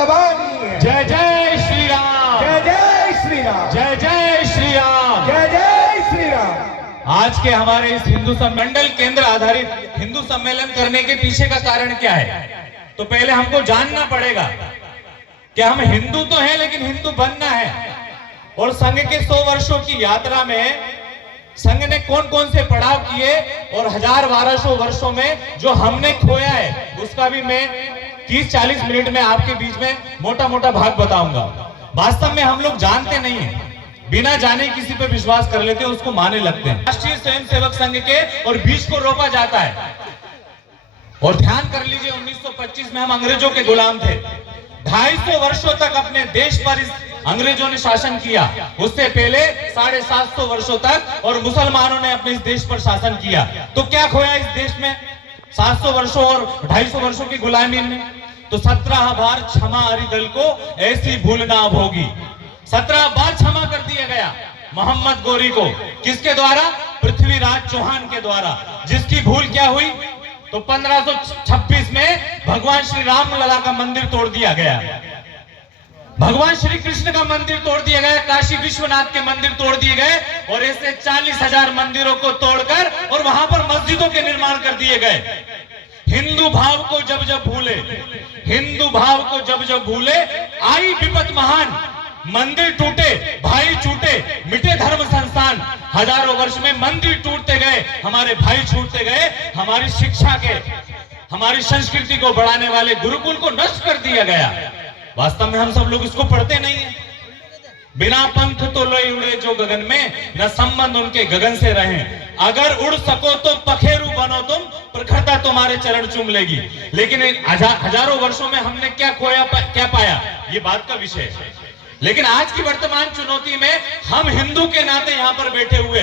जवानी है। जय जय श्री राम, जय जय श्री राम, जय जय श्री राम, जय जय श्री राम। आज के हमारे इस हिंदू मंडल केंद्र आधारित हिंदू सम्मेलन करने के पीछे का कारण क्या है? तो पहले हमको जानना पड़ेगा कि हम हिंदू तो हैं लेकिन हिंदू बनना है। और संघ के 100 वर्षों की यात्रा में संघ ने कौन कौन से पड़ाव किए और 1000-1200 वर्षों में जो हमने खोया है उसका भी मैं 30-40 मिनट में आपके बीच में मोटा मोटा भाग बताऊंगा। वास्तव में हम लोग जानते नहीं है, बिना जाने किसी पे विश्वास कर लेते हैं, उसको माने लगते हैं। राष्ट्रीय स्वयंसेवक संघ के और बीज को रोपा जाता है। और ध्यान कर लीजिए 1925 में हम अंग्रेजों के गुलाम थे। 250 वर्षों तक अपने देश पर इस अंग्रेजों ने शासन किया, उससे पहले 750 वर्षों तक और मुसलमानों ने अपने इस देश पर शासन किया। तो क्या खोया इस देश में 700 वर्षों और 250 वर्षों की गुलामी में? तो 17 बार क्षमा हरि दल को ऐसी भूल ना अब होगी। 17 बार क्षमा कर दिया गया मोहम्मद गोरी को। किसके द्वारा? पृथ्वीराज चौहान के द्वारा। जिसकी भूल क्या हुई? तो 1526 में भगवान श्री राम लला का मंदिर तोड़ दिया गया, भगवान श्री कृष्ण का मंदिर तोड़ दिया गया, काशी विश्वनाथ के मंदिर तोड़ दिए गए और ऐसे 40,000 मंदिरों को तोड़कर और वहां पर मस्जिदों के निर्माण कर दिए गए। हिंदू भाव को जब जब भूले, हिंदू भाव को जब जब भूले, आई विपत महान। मंदिर टूटे, भाई छूटे, मिटे धर्म संस्थान। हजारों वर्ष में मंदिर टूटते गए, हमारे भाई छूटते गए, हमारी शिक्षा के, हमारी संस्कृति को बढ़ाने वाले गुरुकुल को नष्ट कर दिया गया। वास्तव में हम सब लोग इसको पढ़ते नहीं है। बिना पंख तो लोई उड़े जो गगन में, न संबंध उनके गगन से रहे। अगर उड़ सको तो पखेरु बनो तुम, प्रखरता तुम्हारे चरण चूम लेगी। लेकिन हजारों वर्षों में हमने क्या खोया, क्या पाया, ये बात का विषय है। लेकिन आज की वर्तमान चुनौती में हम हिंदू के नाते यहाँ पर बैठे हुए,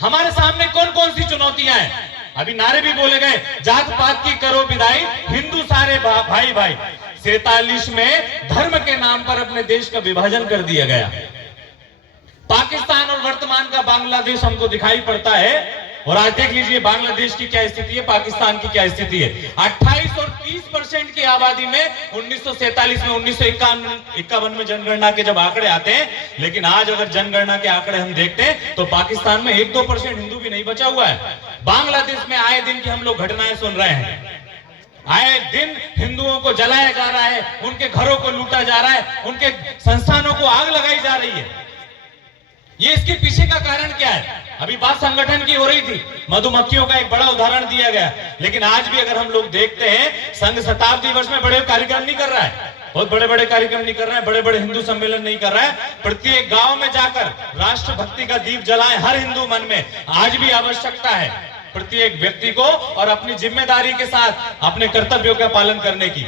हमारे सामने कौन कौन सी चुनौतियां हैं? अभी नारे भी बोले गए, जात पात की करो विदाई, हिंदू सारे भाई भाई। 47 में धर्म के नाम पर अपने देश का विभाजन कर दिया गया। पाकिस्तान और वर्तमान का बांग्लादेश हमको दिखाई पड़ता है। और आज देख लीजिए बांग्लादेश की क्या स्थिति है, पाकिस्तान की क्या स्थिति है। 28 और 30% की आबादी में 1947 में 1951 में जनगणना के जब आंकड़े आते हैं, लेकिन आज अगर जनगणना के आंकड़े हम देखते हैं तो पाकिस्तान में 1-2% हिंदू भी नहीं बचा हुआ है। बांग्लादेश में आए दिन की हम लोग घटनाएं सुन रहे हैं। आए दिन हिंदुओं को जलाया जा रहा है, उनके घरों को लूटा जा रहा है, उनके संस्थानों को आग लगाई जा रही है। ये इसके पीछे का कारण क्या है? अभी बात संगठन की हो रही थी, मधुमक्खियों का एक बड़ा उदाहरण दिया गया। लेकिन आज भी अगर हम लोग देखते हैं, संघ शताब्दी वर्ष में बड़े कार्यक्रम नहीं कर रहा है, बहुत बड़े बड़े कार्यक्रम नहीं कर रहा है, बड़े बड़े हिंदू सम्मेलन नहीं कर रहा है। प्रत्येक गांव में जाकर राष्ट्रभक्ति का दीप जलाएं हर हिंदू मन में। आज भी आवश्यकता है प्रत्येक व्यक्ति को और अपनी जिम्मेदारी के साथ अपने कर्तव्यों का पालन करने की।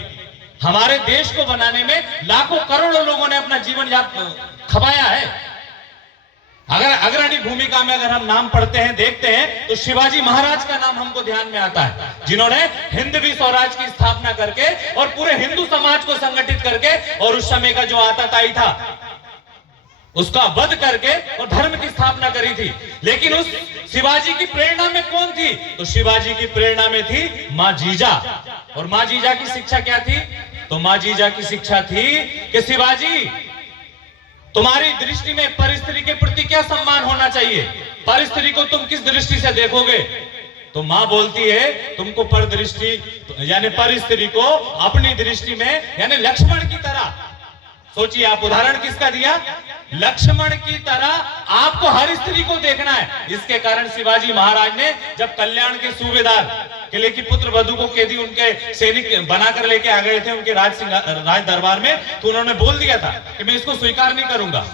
हमारे देश को बनाने में लाखों करोड़ों लोगों ने अपना जीवन खपाया है। अगर अग्रणी भूमिका में अगर हम नाम पढ़ते हैं, देखते हैं, तो शिवाजी महाराज का नाम हमको ध्यान में आता है, जिन्होंने हिंदवी स्वराज की स्थापना करके और पूरे हिंदू समाज को संगठित करके और उस समय का जो आतताई था उसका वध करके और धर्म की स्थापना करी थी। लेकिन उस शिवाजी की प्रेरणा में कौन थी? तो शिवाजी की प्रेरणा में थी मां जीजा। और मां जीजा की शिक्षा क्या थी? तो मां जीजा की शिक्षा थी कि शिवाजी, तुम्हारी दृष्टि में परिस्थिति के प्रति क्या सम्मान होना चाहिए? परिस्थिति को तुम किस दृष्टि से देखोगे? तो मां बोलती है तुमको पर दृष्टि यानी परिस्थिति को अपनी दृष्टि में यानी लक्ष्मण की तरह सोचिए। आप उदाहरण किसका दिया? लक्ष्मण की तरह आपको हर स्त्री को देखना है। इसके कारण शिवाजी महाराज ने जब कल्याण के सूबेदार किले की पुत्र वधु को कैदी उनके सैनिक बनाकर लेके आ गए थे उनके राज दरबार में, तो उन्होंने बोल दिया था कि मैं इसको स्वीकार नहीं करूंगा।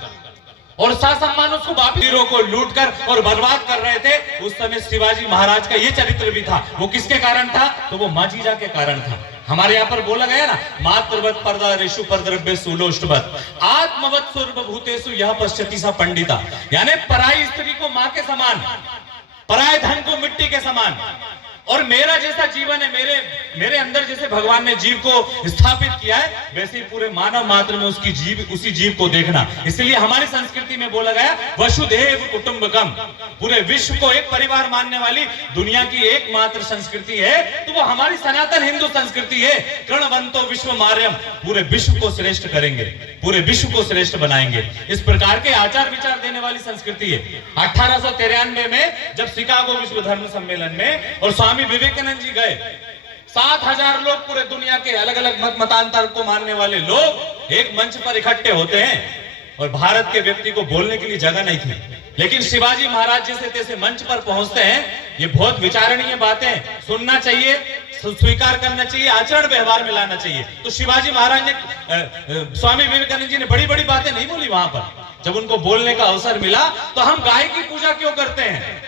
और सासम्मान उसको वीरों को लूटकर और बर्बाद कर रहे थे। उस समय शिवाजी महाराज का ये चरित्र भी था। वो किसके कारण था? तो वो मां जीजा के कारण था। हमारे यहाँ पर बोला गया ना, मातृवत परदारेषु परद्रव्य सुलोष्टवत आत्मवत सर्वभूतेषु यह पश्यति सा पंडिता। यानी पराई स्त्री को मां के समान, पराये धन को मिट्टी के समान। और मेरा जैसा जीवन है, मेरे मेरे अंदर जैसे भगवान ने जीव को स्थापित किया है, वैसे ही पूरे मानव मात्र में उसी जीव को देखना। इसलिए हमारी संस्कृति में बोला गया वसुधैव कुटुंबकम, पूरे विश्व को एक परिवार मानने वाली दुनिया की एकमात्र संस्कृति है तो वो हमारी सनातन हिंदू संस्कृति है। कृणवंतो विश्व मार्यम, पूरे विश्व को श्रेष्ठ करेंगे, पूरे विश्व को श्रेष्ठ बनाएंगे, इस प्रकार के आचार विचार देने वाली संस्कृति है। 1893 में जब शिकागो विश्व धर्म सम्मेलन में और स्वामी विवेकानंद जी गए, 7000 लोग पूरे दुनिया के अलग अलग मत मतांतर को मानने वाले लोग एक मंच पर इकट्ठे होते हैं और भारत के व्यक्ति को बोलने के लिए जगह नहीं थी, लेकिन शिवाजी महाराज जैसे तैसे मंच पर पहुंचते हैं। ये बहुत विचारणीय बातें, सुनना चाहिए, स्वीकार करना चाहिए, आचरण व्यवहार में लाना चाहिए। तो शिवाजी महाराज ने, स्वामी विवेकानंद जी ने बड़ी बड़ी बातें नहीं बोली वहां पर। जब उनको बोलने का अवसर मिला तो हम गाय की पूजा क्यों करते हैं,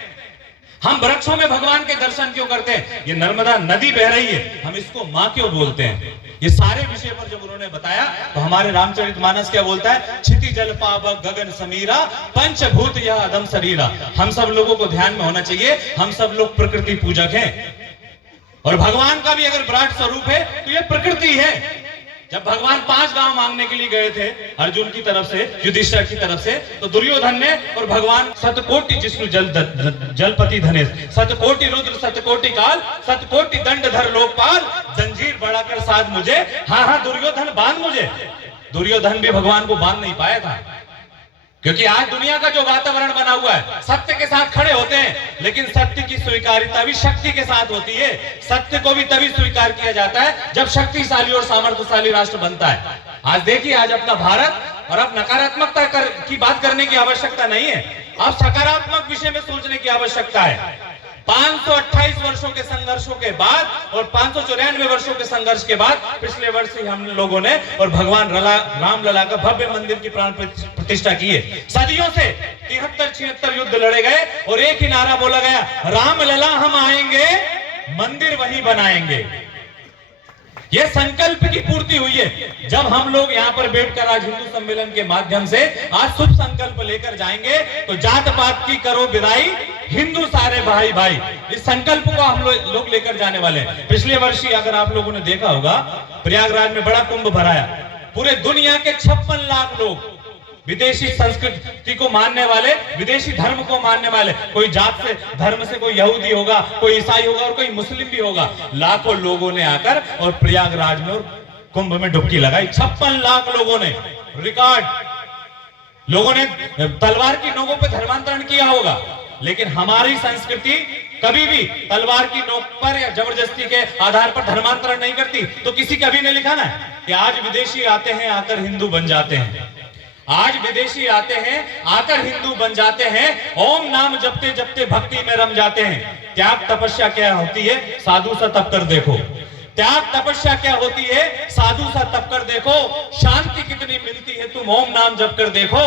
हम वृक्षों में भगवान के दर्शन क्यों करते हैं, ये नर्मदा नदी बह रही है हम इसको मां क्यों बोलते हैं, ये सारे विषय पर जब उन्होंने बताया तो हमारे रामचरितमानस क्या बोलता है, क्षिति जल पावक गगन समीरा पंचभूत यह अदम शरीरा। हम सब लोगों को ध्यान में होना चाहिए, हम सब लोग प्रकृति पूजक हैं और भगवान का भी अगर विराट स्वरूप है तो ये प्रकृति है। जब भगवान 5 गांव मांगने के लिए गए थे अर्जुन की तरफ से, युधिष्ठिर की तरफ से, तो दुर्योधन ने और भगवान शतकोटि जिष्णु जलपति धनेश, शतकोटि रुद्र शतकोटि काल, शतकोटि दंडधर लोकपाल, जंजीर बढ़ाकर साध मुझे, हाँ दुर्योधन बांध मुझे। दुर्योधन भी भगवान को बांध नहीं पाया था, क्योंकि आज दुनिया का जो वातावरण बना हुआ है, सत्य के साथ खड़े होते हैं, लेकिन सत्य की स्वीकार्यता भी शक्ति के साथ होती है। सत्य को भी तभी स्वीकार किया जाता है जब शक्तिशाली और सामर्थ्यशाली राष्ट्र बनता है। आज देखिए, आज अपना भारत, और अब नकारात्मकता की बात करने की आवश्यकता नहीं है, अब सकारात्मक विषय में सोचने की आवश्यकता है। 528 वर्षों के संघर्षों के बाद और 594 वर्षों के संघर्ष के बाद पिछले वर्ष ही हम लोगों ने और भगवान रामलला का भव्य मंदिर की प्राण प्रतिष्ठा की है। सदियों से 73-76 युद्ध लड़े गए और एक ही नारा बोला गया, रामलला हम आएंगे, मंदिर वही बनाएंगे। यह संकल्प की पूर्ति हुई है जब हम लोग यहाँ पर बैठकर आज हिंदू सम्मेलन के माध्यम से आज शुभ संकल्प लेकर जाएंगे तो जात पात की करो विदाई, हिंदू सारे भाई भाई, इस संकल्प को हम लोग लेकर जाने वाले हैं। पिछले वर्ष ही अगर आप लोगों ने देखा होगा, प्रयागराज में बड़ा कुंभ भराया, पूरे दुनिया के 56 लाख लोग, विदेशी संस्कृति को मानने वाले, विदेशी धर्म को मानने वाले, कोई जात से धर्म से, कोई यहूदी होगा, कोई ईसाई होगा और कोई मुस्लिम भी होगा, लाखों लोगों ने आकर और प्रयागराज में और कुंभ में डुबकी लगाई। 56 लाख लोगों ने, रिकॉर्ड। लोगों ने तलवार की नोकों पे धर्मांतरण किया होगा, लेकिन हमारी संस्कृति कभी भी तलवार की नोक पर या जबरदस्ती के आधार पर धर्मांतरण नहीं करती। तो किसी कवि ने लिखा ना कि आज विदेशी आते हैं आकर हिंदू बन जाते हैं, आज विदेशी आते हैं आकर हिंदू बन जाते हैं, ओम नाम जपते जपते भक्ति में रम जाते हैं। त्याग तपस्या क्या होती है, साधु सा तप कर देखो। त्याग तपस्या क्या होती है, साधु सा तप कर देखो। शांति कितनी मिलती है, तुम ओम नाम जप कर देखो।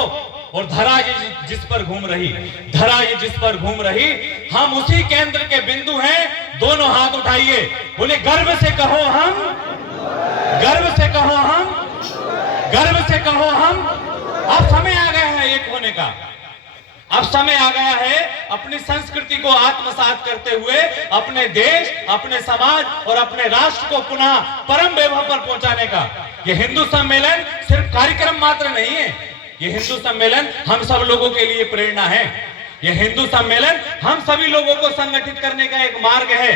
और धरा ये जिस पर घूम रही, धरा ये जिस पर घूम रही, हम उसी केंद्र के बिंदु हैं। दोनों हाथ उठाइए, बोले गर्व से कहो हम, गर्व से कहो हम, गर्व से कहो हम। अब समय आ गया है एक होने का, अब समय आ गया है अपनी संस्कृति को आत्मसात करते हुए अपने देश, अपने समाज और अपने राष्ट्र को पुनः परम वैभव पर पहुंचाने का। यह हिंदू सम्मेलन सिर्फ कार्यक्रम मात्र नहीं है, यह हिंदू सम्मेलन हम सब लोगों के लिए प्रेरणा है। यह हिंदू सम्मेलन हम सभी लोगों को संगठित करने का एक मार्ग है।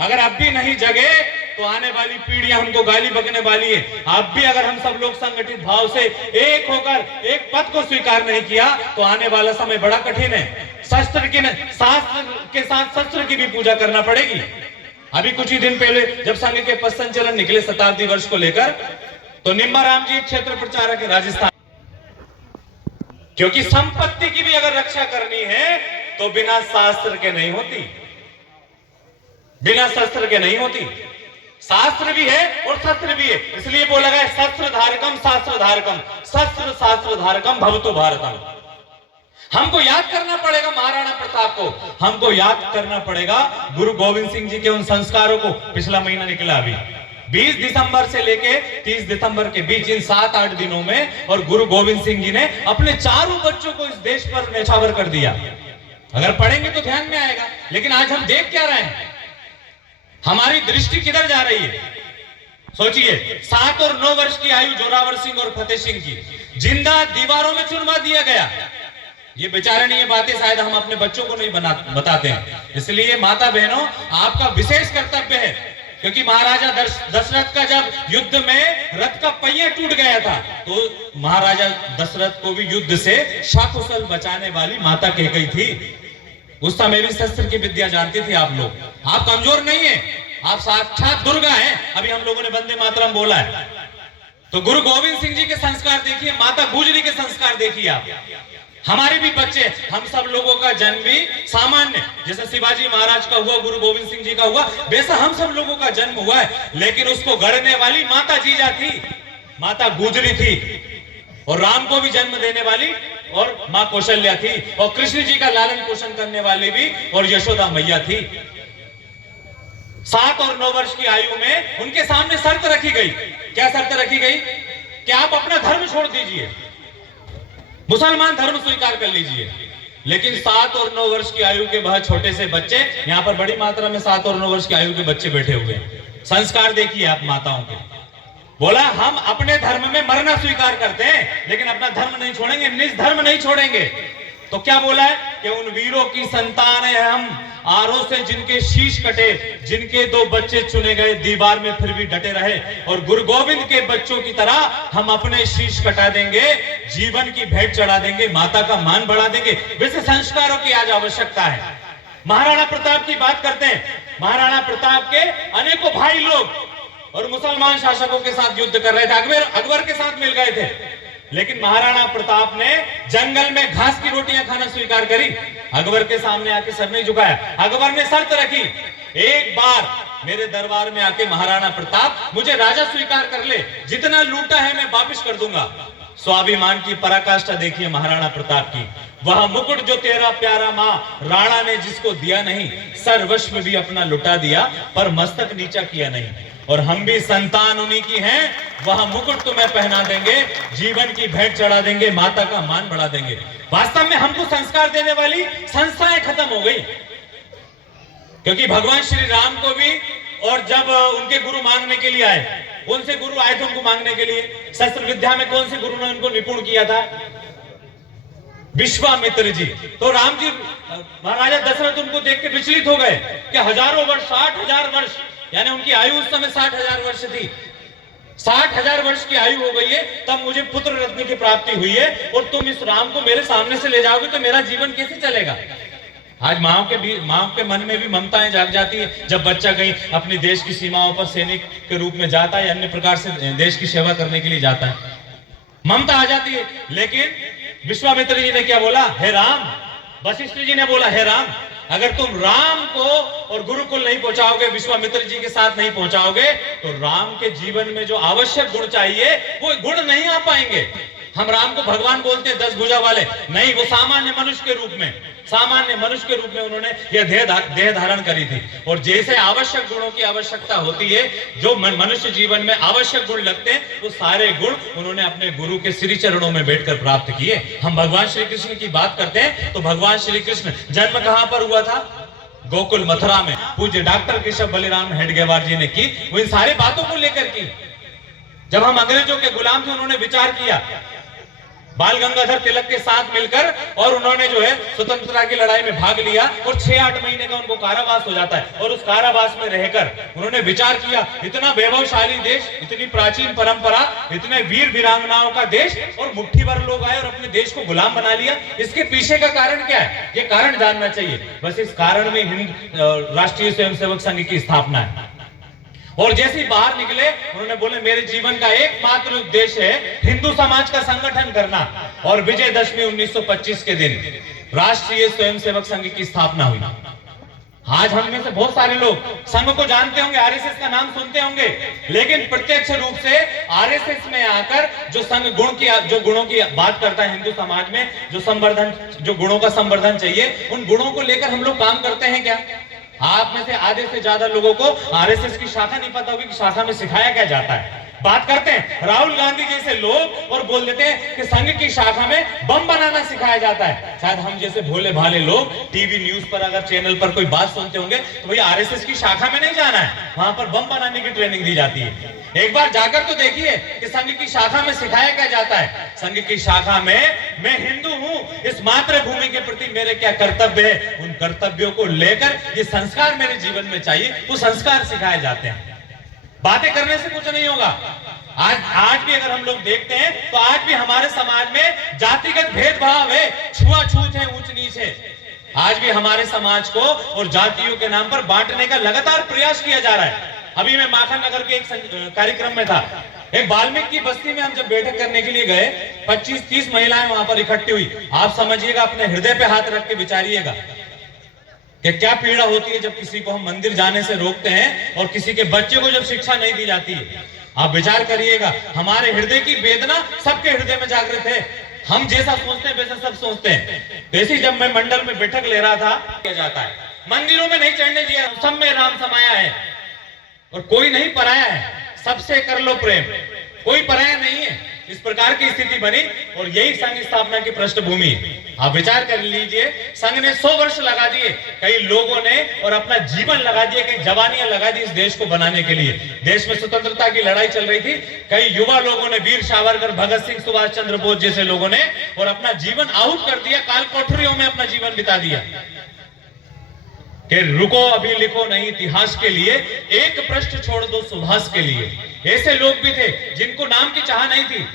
अगर अब भी नहीं जगे तो आने वाली पीढ़ियां हमको गाली बकने वाली है। अब भी अगर हम सब लोग संगठित भाव से एक होकर एक पद को स्वीकार नहीं किया तो आने वाला समय बड़ा कठिन है। शास्त्र के साथ शस्त्र की भी पूजा करना पड़ेगी। अभी कुछ ही दिन पहले जब संघ के पथ संचलन निकले शताब्दी वर्ष को लेकर, तो निम्बाराम जी क्षेत्र प्रचारक है राजस्थान, क्योंकि संपत्ति की भी अगर रक्षा करनी है तो बिना शास्त्र के नहीं होती, बिना शस्त्र के नहीं होती। शास्त्र भी है और शस्त्र भी है, इसलिए बोला गया शस्त्र धारकम शास्त्र धारकम, शस्त्र शास्त्र धारकम भवतो भारतम। हमको याद करना पड़ेगा महाराणा प्रताप को, हमको याद करना पड़ेगा गुरु गोविंद सिंह जी के उन संस्कारों को। पिछला महीना निकला अभी 20 दिसंबर से लेके 30 दिसंबर के बीच इन 7-8 दिनों में, और गुरु गोविंद सिंह जी ने अपने 4 बच्चों को इस देश पर न्यौछावर कर दिया। अगर पढ़ेंगे तो ध्यान में आएगा, लेकिन आज हम देख क्या रहे हैं, हमारी दृष्टि किधर जा रही है? सोचिए, 7 और 9 वर्ष की आयु जोरावर सिंह और फतेह सिंह की जिंदा दीवारों में चुनवा दिया गया। ये बेचारणीय बातें शायद हम अपने बच्चों को नहीं बताते हैं। इसलिए माता बहनों, आपका विशेष कर्तव्य है, क्योंकि महाराजा दशरथ का जब युद्ध में रथ का पहिया टूट गया था, तो महाराजा दशरथ को भी युद्ध से सकुशल बचाने वाली माता कह गई थी। उस समय भी शस्त्र की विद्या जानती थी आप लोग। आप कमजोर नहीं है, आप साक्षात दुर्गा हैं। अभी हम लोगों ने वंदे मातरम बोला है, तो गुरु गोविंद सिंह जी के संस्कार देखिए, माता गुजरी के संस्कार देखिए आप। हमारे भी बच्चे, हम सब लोगों का जन्म भी सामान्य, जैसे शिवाजी महाराज का हुआ, गुरु गोविंद सिंह जी का हुआ, वैसा हम सब लोगों का जन्म हुआ है। लेकिन उसको गढ़ने वाली माता जीजा थी, माता गुजरी थी। और राम को भी जन्म देने वाली और मां कौशल्या थी, और कृष्ण जी का लालन पोषण करने वाली भी और यशोदा मैया थी। 7 और 9 वर्ष की आयु में उनके सामने शर्त रखी गई। क्या शर्त रखी गई? कि आप अपना धर्म छोड़ दीजिए, मुसलमान धर्म स्वीकार कर लीजिए। लेकिन 7 और 9 वर्ष की आयु के बहुत छोटे से बच्चे, यहां पर बड़ी मात्रा में 7 और 9 वर्ष की आयु के बच्चे बैठे हुए हैं। संस्कार देखिए आप माताओं के। बोला हम अपने धर्म में मरना स्वीकार करते हैं, लेकिन अपना धर्म नहीं छोड़ेंगे, निज धर्म नहीं छोड़ेंगे। तो क्या बोला है कि उन वीरों की संतान है हम, आरों से जिनके शीश कटे, जिनके 2 बच्चे चुने गए, दीवार में फिर भी डटे रहे। और गुरु गोविंद के बच्चों की तरह हम अपने शीश कटा देंगे, जीवन की भेंट चढ़ा देंगे, माता का मान बढ़ा देंगे। वैसे संस्कारों की आज आवश्यकता है। महाराणा प्रताप की बात करते हैं। महाराणा प्रताप के अनेकों भाई लोग और मुसलमान शासकों के साथ युद्ध कर रहे थे, अकबर के साथ मिल गए थे। लेकिन महाराणा प्रताप ने जंगल में घास की रोटियां खाना स्वीकार करी, अकबर के सामने आके सर नहीं झुकाया। अकबर ने शर्त रखी, एक बार मेरे दरबार में आके महाराणा प्रताप मुझे राजा स्वीकार कर ले, जितना लूटा है मैं वापिस कर दूंगा। स्वाभिमान की पराकाष्ठा देखिए महाराणा प्रताप की। वह मुकुट जो तेरा प्यारा मां राणा ने जिसको दिया नहीं, सर्वस्व भी अपना लुटा दिया पर मस्तक नीचा किया नहीं। और हम भी संतान उन्हीं की हैं, वह मुकुट तुम्हें पहना देंगे, जीवन की भेंट चढ़ा देंगे, माता का मान बढ़ा देंगे। वास्तव में हमको संस्कार देने वाली संस्थाएं खत्म हो गई, क्योंकि भगवान श्री राम को भी, और जब उनके गुरु मांगने के लिए आए, उनसे गुरु आए थे उनको मांगने के लिए, शस्त्र विद्या में कौन से गुरु ने उनको निपुण किया था? विश्वामित्र जी। तो राम जी, महाराजा दशरथ उनको देख के विचलित हो गए कि हजारों वर्ष, 60,000 वर्ष, यानी उनकी आयु उस समय 60,000 वर्ष थी। 60,000 वर्ष की आयु हो गई है, तब मुझे पुत्र रत्न की प्राप्ति हुई है, और तुम इस राम को मेरे सामने से ले जाओगे तो मेरा जीवन कैसे चलेगा? आज माओ के मन में भी ममताएं जाग जाती है, जब बच्चा कहीं अपनी देश की सीमाओं पर सैनिक के रूप में जाता है, अन्य प्रकार से देश की सेवा करने के लिए जाता है, ममता आ जाती है। लेकिन विश्वामित्र जी ने क्या बोला? हे राम। वशिष्ठ जी ने बोला, हे राम, अगर तुम राम को और गुरुकुल नहीं पहुंचाओगे, विश्वामित्र जी के साथ नहीं पहुंचाओगे, तो राम के जीवन में जो आवश्यक गुण चाहिए वो गुण नहीं आ पाएंगे। हम राम को भगवान बोलते हैं, 10 भुजा वाले नहीं, वो सामान्य मनुष्य के रूप में उन्होंने यह देह धारण करी थी। और जैसे आवश्यक गुणों की आवश्यकता होती है, जो मनुष्य जीवन में आवश्यक गुण लगते हैं, वो सारे गुण उन्होंने अपने गुरु के श्री चरणों में बैठकर प्राप्त किए। हम भगवान श्री कृष्ण की बात करते हैं, तो भगवान श्री कृष्ण जन्म कहां पर हुआ था? गोकुल मथुरा में। पूज्य डॉक्टर केशव बलिराम हेडगेवार जी ने की, वो इन सारी बातों को लेकर की। जब हम अंग्रेजों के गुलाम थे, उन्होंने विचार किया बाल गंगाधर तिलक के साथ मिलकर, और उन्होंने जो है स्वतंत्रता की लड़ाई में भाग लिया, और 6-8 महीने का उनको कारावास हो जाता है। और उस कारावास में रहकर उन्होंने विचार किया, इतना वैभवशाली देश, इतनी प्राचीन परंपरा, इतने वीर वीरांगनाओं का देश, और मुट्ठी भर लोग आए और अपने देश को गुलाम बना लिया। इसके पीछे का कारण क्या है? ये कारण जानना चाहिए। बस इस कारण में राष्ट्रीय स्वयंसेवक संघ की स्थापना है। और जैसे ही बाहर निकले, उन्होंने बोले मेरे जीवन का एकमात्र उद्देश्य है हिंदू समाज का संगठन करना। और विजयदशमी 1925 के दिन राष्ट्रीय स्वयंसेवक संघ की स्थापना हुई। आज हम में से बहुत सारे लोग संघ को जानते होंगे, आरएसएस का नाम सुनते होंगे, लेकिन प्रत्यक्ष रूप से आरएसएस में आकर जो संघ जो गुणों की बात करता है हिंदू समाज में, जो गुणों का संवर्धन चाहिए, उन गुणों को लेकर हम लोग काम करते हैं क्या? आप में से आधे से ज्यादा लोगों को आरएसएस की शाखा नहीं पता होगी कि शाखा में सिखाया क्या जाता है। बात करते हैं राहुल गांधी जैसे लोग और बोल देते हैं कि संघ की शाखा में बम बनाना सिखाया जाता है। शायद हम जैसे भोले भाले लोग टीवी न्यूज पर अगर चैनल पर कोई बात सुनते होंगे तो भैया आरएसएस की शाखा में नहीं जाना है, वहां पर बम बनाने की ट्रेनिंग दी जाती है। एक बार जाकर तो देखिए कि संघ की शाखा में सिखाया क्या जाता है। संघ की शाखा में मैं हिंदू हूं, इस मातृभूमि के प्रति मेरे क्या कर्तव्य है, उन कर्तव्यों को लेकर ये संस्कार मेरे जीवन में चाहिए, वो संस्कार सिखाए जाते हैं। बातें करने से कुछ नहीं होगा। आज भी अगर हम लोग देखते हैं तो आज भी हमारे समाज में जातिगत भेदभाव है, छुआछूत है, ऊंच नीच है। आज भी हमारे समाज को और जातियों के नाम पर बांटने का लगातार प्रयास किया जा रहा है। अभी मैं माखन नगर के एक कार्यक्रम में था, एक वाल्मीकि की बस्ती में हम जब बैठक करने के लिए गए, 25-30 महिलाएं वहां पर इकट्ठी हुई। आप समझिएगा, अपने हृदय पे हाथ रख के विचारिएगा कि क्या पीड़ा होती है जब किसी को हम मंदिर जाने से रोकते हैं और किसी के बच्चे को जब शिक्षा नहीं दी जाती है। आप विचार करिएगा, हमारे हृदय की वेदना सबके हृदय में जागृत है। हम जैसा सोचते हैं वैसा सब सोचते हैं। वैसे जब मैं मंडल में बैठक ले रहा था, किया जाता है मंदिरों में नहीं चढ़ने दिया, सब में राम समाया है और कोई नहीं पराया है, सबसे कर लो प्रेम, कोई पराया नहीं है। इस प्रकार की स्थिति बनी और यही संघ स्थापना की पृष्ठभूमि है। आप विचार कर लीजिए, संघ ने 100 वर्ष लगा दिए, कई लोगों ने और अपना जीवन लगा दिया, कई जवानियां लगा दी इस देश को बनाने के लिए। देश में स्वतंत्रता की लड़ाई चल रही थी, कई युवा लोगों ने, वीर सावरकर, भगत सिंह, सुभाष चंद्र बोस जैसे लोगों ने और अपना जीवन आहूत कर दिया, काल कोठरियों में अपना जीवन बिता दिया कि रुको अभी लिखो नहीं इतिहास के लिए, एक पृष्ठ छोड़ दो सुभाष के लिए। ऐसे लोग भी थे जिनको नाम की चाह नहीं थी।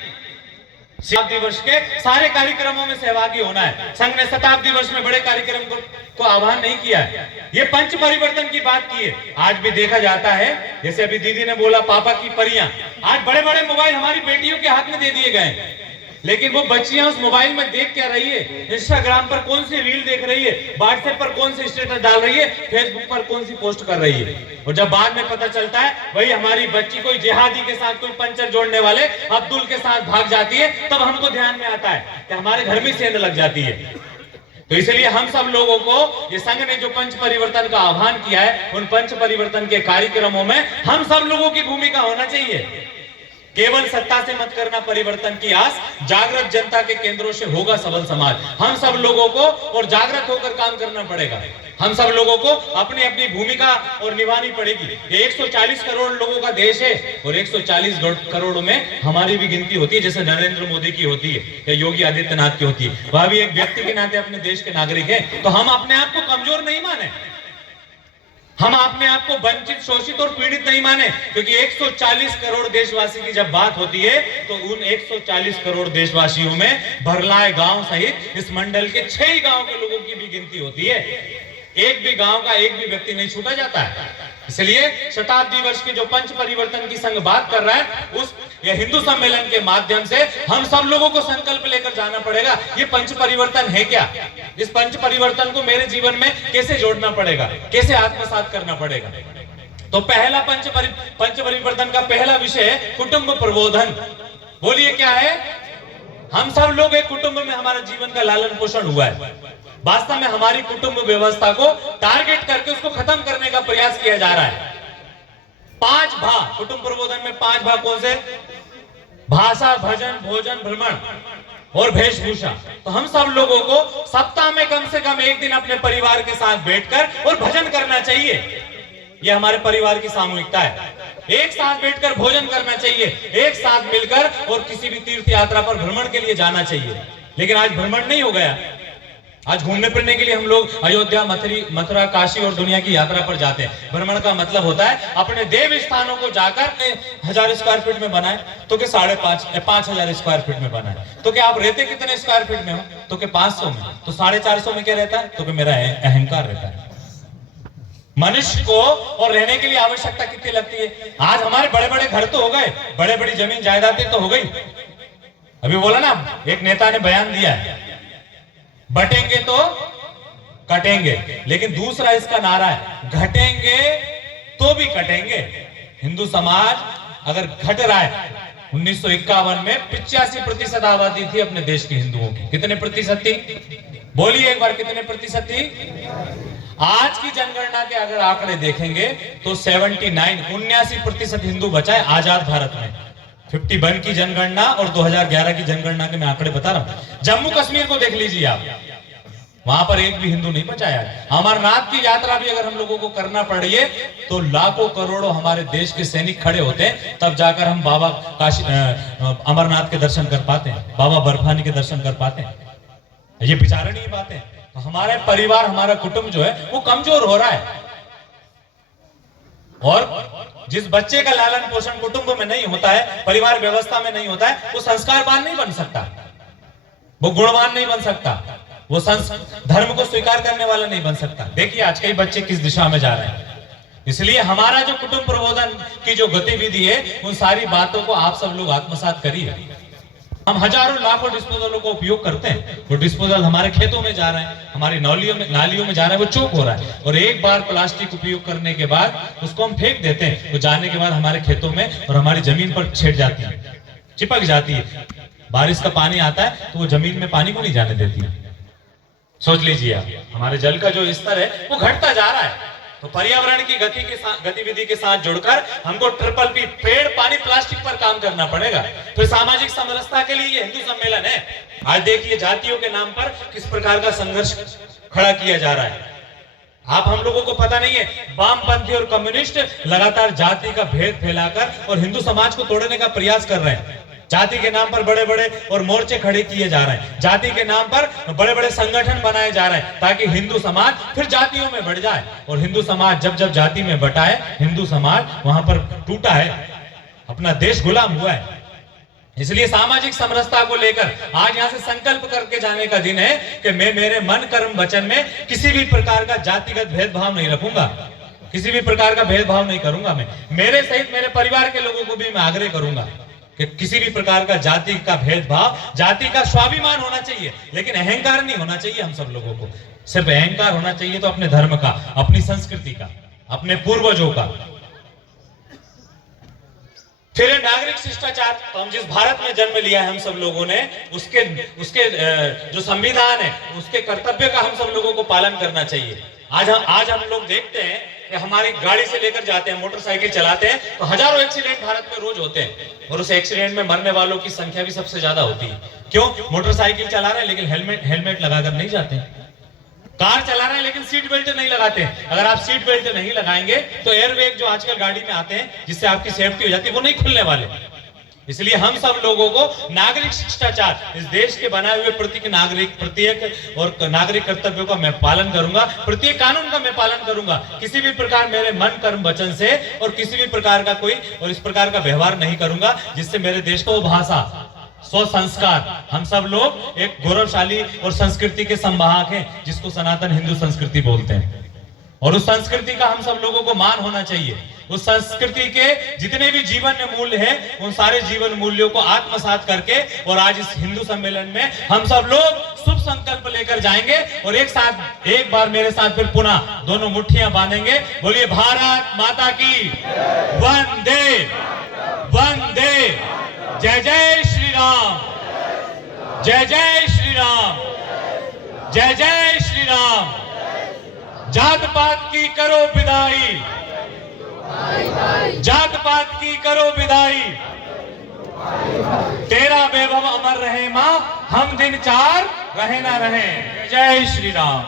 शताब्दी वर्ष के सारे कार्यक्रमों में सहभागी होना है। संघ ने शताब्दी वर्ष में बड़े कार्यक्रम को आह्वान नहीं किया है। ये पंच परिवर्तन की बात की है। आज भी देखा जाता है, जैसे अभी दीदी ने बोला पापा की परियां, आज बड़े बड़े मोबाइल हमारी बेटियों के हाथ में दे दिए गए, लेकिन वो बच्चियां उस मोबाइल में देख क्या रही है, इंस्टाग्राम पर कौन सी रील देख रही है, व्हाट्सएप पर कौन सी स्टेटस डाल रही है, फेसबुक पर कौन सी पोस्ट कर रही है। और जब बाद में पता चलता है वही हमारी बच्ची कोई जिहादी के साथ, कोई पंचर जोड़ने वाले अब्दुल के साथ भाग जाती है, तब हमको ध्यान में आता है कि हमारे घर में सेंध लग जाती है। तो इसलिए हम सब लोगों को ये संघ ने जो पंच परिवर्तन का आह्वान किया है, उन पंच परिवर्तन के कार्यक्रमों में हम सब लोगों की भूमिका होना चाहिए। केवल सत्ता से मत करना परिवर्तन की आस, जागृत जनता के केंद्रों से होगा सबल समाज। हम सब लोगों को और जागृत होकर काम करना पड़ेगा। हम सब लोगों को अपनी अपनी भूमिका और निभानी पड़ेगी। ये 140 करोड़ लोगों का देश है और 140 करोड़ में हमारी भी गिनती होती है, जैसे नरेंद्र मोदी की होती है या योगी आदित्यनाथ की होती है। वह भी एक व्यक्ति के नाते अपने देश के नागरिक है। तो हम अपने आप को कमजोर नहीं माने, हम अपने आप को वंचित, शोषित और पीड़ित नहीं माने, क्योंकि 140 करोड़ देशवासी की जब बात होती है तो उन 140 करोड़ देशवासियों में भरलाए गांव सहित इस मंडल के 6 ही गांव के लोगों की भी गिनती होती है। एक भी गांव का एक भी व्यक्ति नहीं छूटा जाता है। इसलिए शताब्दी वर्ष के जो पंच परिवर्तन की संघ बात कर रहा है, उस ये हिंदू सम्मेलन के माध्यम से हम सब लोगों को संकल्प लेकर जाना पड़ेगा। ये पंच परिवर्तन है क्या, इस पंच परिवर्तन को मेरे जीवन में कैसे जोड़ना पड़ेगा, कैसे आत्मसात करना पड़ेगा। तो पहला पंच परिवर्तन का पहला विषय है कुटुंब प्रबोधन। बोलिए क्या है? हम सब लोग एक कुटुंब में हमारा जीवन का लालन पोषण हुआ है। वास्तव में हमारी कुटुंब व्यवस्था को टारगेट करके उसको खत्म करने का प्रयास किया जा रहा है। 5 भा कुटुंब प्रबोधन में 5 भा कौन से? भाषा, भजन, भोजन, भ्रमण और वेशभूषा। तो हम सब लोगों को सप्ताह में कम से कम एक दिन अपने परिवार के साथ बैठकर और भजन करना चाहिए। यह हमारे परिवार की सामूहिकता है। एक साथ बैठकर भोजन करना चाहिए, एक साथ मिलकर और किसी भी तीर्थ यात्रा पर भ्रमण के लिए जाना चाहिए। लेकिन आज भ्रमण नहीं हो गया। आज घूमने फिरने के लिए हम लोग अयोध्या, मथुरा, काशी और दुनिया की यात्रा पर जाते हैं। भ्रमण का मतलब होता है अपने देव स्थानों को जाकर 1000 स्क्वायर फीट में बनाए तो क्या 5,500 स्क्वायर फीट में बनाए, तो क्या आप रहते कितने स्क्वायर फीट में हो, तो क्या 500 में, तो 450 में क्या रहता है, तो क्या मेरा अहंकार रहता है। मनुष्य को और रहने के लिए आवश्यकता कितनी लगती है? आज हमारे बड़े बड़े घर तो हो गए, बड़े बड़ी जमीन जायदादें तो हो गई। अभी बोला ना, एक नेता ने बयान दिया है, बटेंगे तो कटेंगे, लेकिन दूसरा इसका नारा है घटेंगे तो भी कटेंगे। हिंदू समाज अगर घट रहा है, 1951 में 85% आबादी थी अपने देश के हिंदुओं की। कितने प्रतिशत थी? बोलिए एक बार, कितने प्रतिशत थी? आज की जनगणना के अगर आंकड़े देखेंगे तो 79% हिंदू बचा है आजाद भारत में। 51 की जनगणना और 2011 की जनगणना के मैं आंकड़े बता रहा हूं। जम्मू कश्मीर को देख लीजिए आप, वहां पर एक भी हिंदू नहीं बचा है। अमरनाथ की यात्रा भी अगर हम लोगों को करना पड़े तो लाखों करोड़ों हमारे देश के सैनिक खड़े होते हैं, तब जाकर हम बाबा अमरनाथ के दर्शन कर पाते हैं, बाबा बर्फानी के दर्शन कर पाते हैं। ये विचारणीय बातें। तो हमारे परिवार, हमारा कुटुंब जो है वो कमजोर हो रहा है। और जिस बच्चे का लालन पोषण कुटुंब में नहीं होता है, परिवार व्यवस्था में नहीं होता है, वो संस्कारवान नहीं बन सकता, वो गुणवान नहीं बन सकता, वो धर्म को स्वीकार करने वाला नहीं बन सकता। देखिए आज कई बच्चे किस दिशा में जा रहे हैं। इसलिए हमारा जो कुटुंब प्रबोधन की जो गतिविधि है, उन सारी बातों को आप सब लोग आत्मसात करिए। हम हजारों लाखों डिस्पोजलों का उपयोग करते हैं, वो डिस्पोजल हमारे खेतों में जा रहे हैं, हमारी नालियों में जा रहा है, वो चोक हो रहा है। और एक बार प्लास्टिक उपयोग करने के बाद उसको हम फेंक देते हैं, वो जाने के बाद हमारे खेतों में और हमारी जमीन पर छेड़ जाती है, चिपक जाती है। बारिश का पानी आता है तो वो जमीन में पानी को नहीं जाने देती है। सोच लीजिए आप, हमारे जल का जो स्तर है वो घटता जा रहा है। तो पर्यावरण की गतिविधि के साथ जुड़कर हमको ट्रिपल पी, पेड़, पानी, प्लास्टिक पर काम करना पड़ेगा। तो सामाजिक समरसता के लिए ये हिंदू सम्मेलन है। आज देखिए जातियों के नाम पर किस प्रकार का संघर्ष खड़ा किया जा रहा है। आप हम लोगों को पता नहीं है, वामपंथी और कम्युनिस्ट लगातार जाति का भेद फैलाकर और हिंदू समाज को तोड़ने का प्रयास कर रहे हैं। जाति के नाम पर बड़े बड़े और मोर्चे खड़े किए जा रहे हैं, जाति के नाम पर बड़े बड़े संगठन बनाए जा रहे हैं, ताकि हिंदू समाज फिर जातियों में बढ़ जाए। और हिंदू समाज जब जब जाति में बटा है, हिंदू समाज वहां पर टूटा है, अपना देश गुलाम हुआ है। इसलिए सामाजिक समरसता को लेकर आज यहाँ से संकल्प करके जाने का दिन है कि मैं मेरे मन, कर्म, वचन में किसी भी प्रकार का जातिगत भेदभाव नहीं रखूंगा, किसी भी प्रकार का भेदभाव नहीं करूंगा। मैं मेरे सहित मेरे परिवार के लोगों को भी मैं आग्रह करूंगा कि किसी भी प्रकार का जाति का भेदभाव, जाति का स्वाभिमान होना चाहिए, लेकिन अहंकार नहीं होना चाहिए। हम सब लोगों को सिर्फ अहंकार होना चाहिए तो अपने धर्म का, अपनी संस्कृति का, अपने पूर्वजों का। फिर नागरिक शिष्टाचार, तो हम जिस भारत में जन्म लिया है हम सब लोगों ने, उसके जो संविधान है, उसके कर्तव्य का हम सब लोगों को पालन करना चाहिए। आज हम लोग देखते हैं कि हमारी गाड़ी से लेकर जाते हैं, मोटरसाइकिल चलाते हैं, तो हजारों एक्सीडेंट भारत में रोज होते हैं, और उस एक्सीडेंट में मरने वालों की संख्या भी सबसे ज्यादा होती है। क्यों? मोटरसाइकिल चला रहे हैं लेकिन हेलमेट लगाकर नहीं जाते हैं, कार चला रहे हैं लेकिन सीट बेल्ट नहीं लगाते हैं। अगर आप सीट बेल्ट नहीं लगाएंगे तो एयरबैग जो आजकल गाड़ी में आते हैं जिससे आपकी सेफ्टी हो जाती है, वो नहीं खुलने वाले। इसलिए हम सब लोगों को नागरिक शिष्टाचार, इस देश के बनाए हुए प्रत्येक और नागरिक कर्तव्यों का मैं पालन करूंगा, प्रत्येक कानून का मैं पालन करूंगा। किसी भी प्रकार मेरे मन, कर्म, वचन से और किसी भी प्रकार का कोई और इस प्रकार का व्यवहार नहीं करूंगा जिससे मेरे देश को भाषा, स्व संस्कार, हम सब लोग एक गौरवशाली और संस्कृति के संवाहक हैं जिसको सनातन हिंदू संस्कृति बोलते हैं। और उस संस्कृति का हम सब लोगों को मान होना चाहिए। उस संस्कृति के जितने भी जीवन मूल्य हैं, उन सारे जीवन मूल्यों को आत्मसात करके और आज इस हिंदू सम्मेलन में हम सब लोग शुभ संकल्प लेकर जाएंगे और एक बार मेरे साथ फिर पुनः दोनों मुट्ठियां बांधेंगे। बोलिए भारत माता की वंदे वंदे, जय जय श्री राम, जय जय श्री राम, जय जय श्री राम। जात पात की करो विदाई, जात पात की करो विदाई, तेरा वैभव अमर रहे मां, हम दिन चार रहे ना रहे। जय श्री राम।